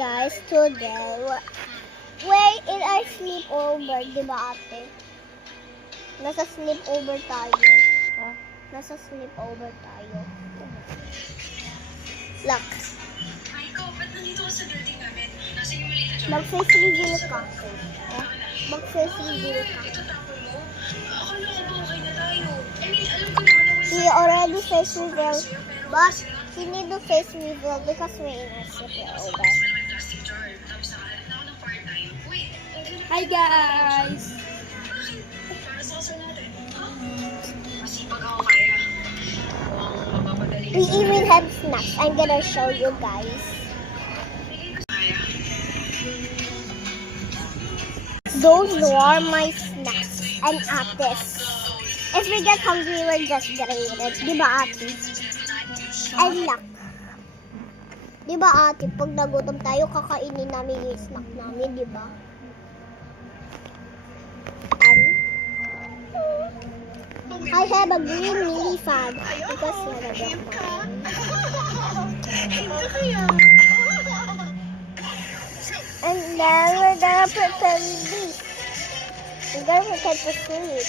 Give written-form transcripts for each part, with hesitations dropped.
guys, today we're in our sleepover, di ba ate? Nasa sleepover tayo. Nasa sleepover tayo. Look. Ay, ikaw, ba't nandito ka sa building namin? Nasa yung maliit na job? Mag-face reveal ka. Mag-face reveal ka. Ito tapon mo? Akala ko ba okay na tayo? I mean, alam ko naman na She already face reveal. But she need to face reveal because we're in our sleepover. plastic jar. Tapos nakahanap na ako ng part-time. Wait, Hi guys! para sa kasal natin. Masipag ako kaya. Mapapadali We even have snacks. I'm gonna show you guys. Those are my snacks and ates. If we get hungry, we're just gonna eat it. Di ba ate? And look. Di ba ate, pag nagutom tayo, kakainin namin yung snack namin, di ba? And I have a green mini fan because nalagyan ko. And then we're gonna prepare this. We're gonna prepare to sleep.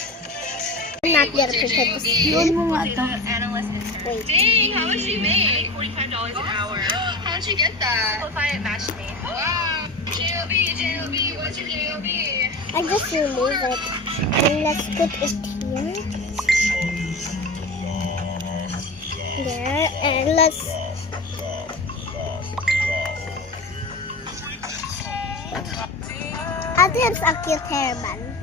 I'm not gonna prepare to sleep. Yun mo nga to. Wait. Dang, how much you make? $45 an hour. How'd you get that? Apply it matched me. Wow. JLB, what's your JLB? I just remove it. And let's put it here. There. And let's... Ate has a cute hairband.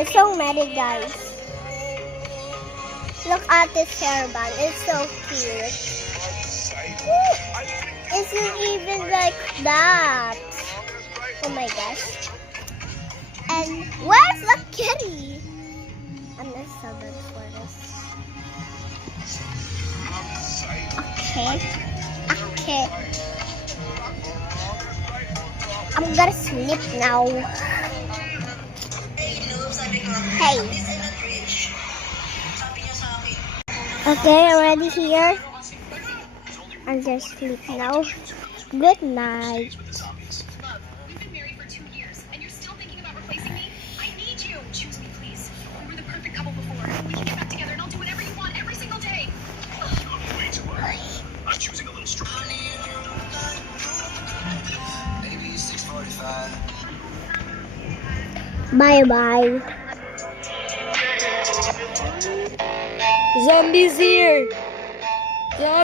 It's so many guys. Look at this hairband. It's so cute. It's not even like that. Oh my gosh. And where's the kitty? I'm not so good for this. Okay. I'm gonna sleep now. Hey. Okay, already here. I'm just sleep now. Good night. We've been married for 2 years, and you're still thinking about replacing me? I need you. Choose me, please. We were the perfect couple before. We can get back together, and I'll do whatever you want every single day. Way too early. I'm choosing a little strong. Maybe 6:45. Bye-bye. Zombies here!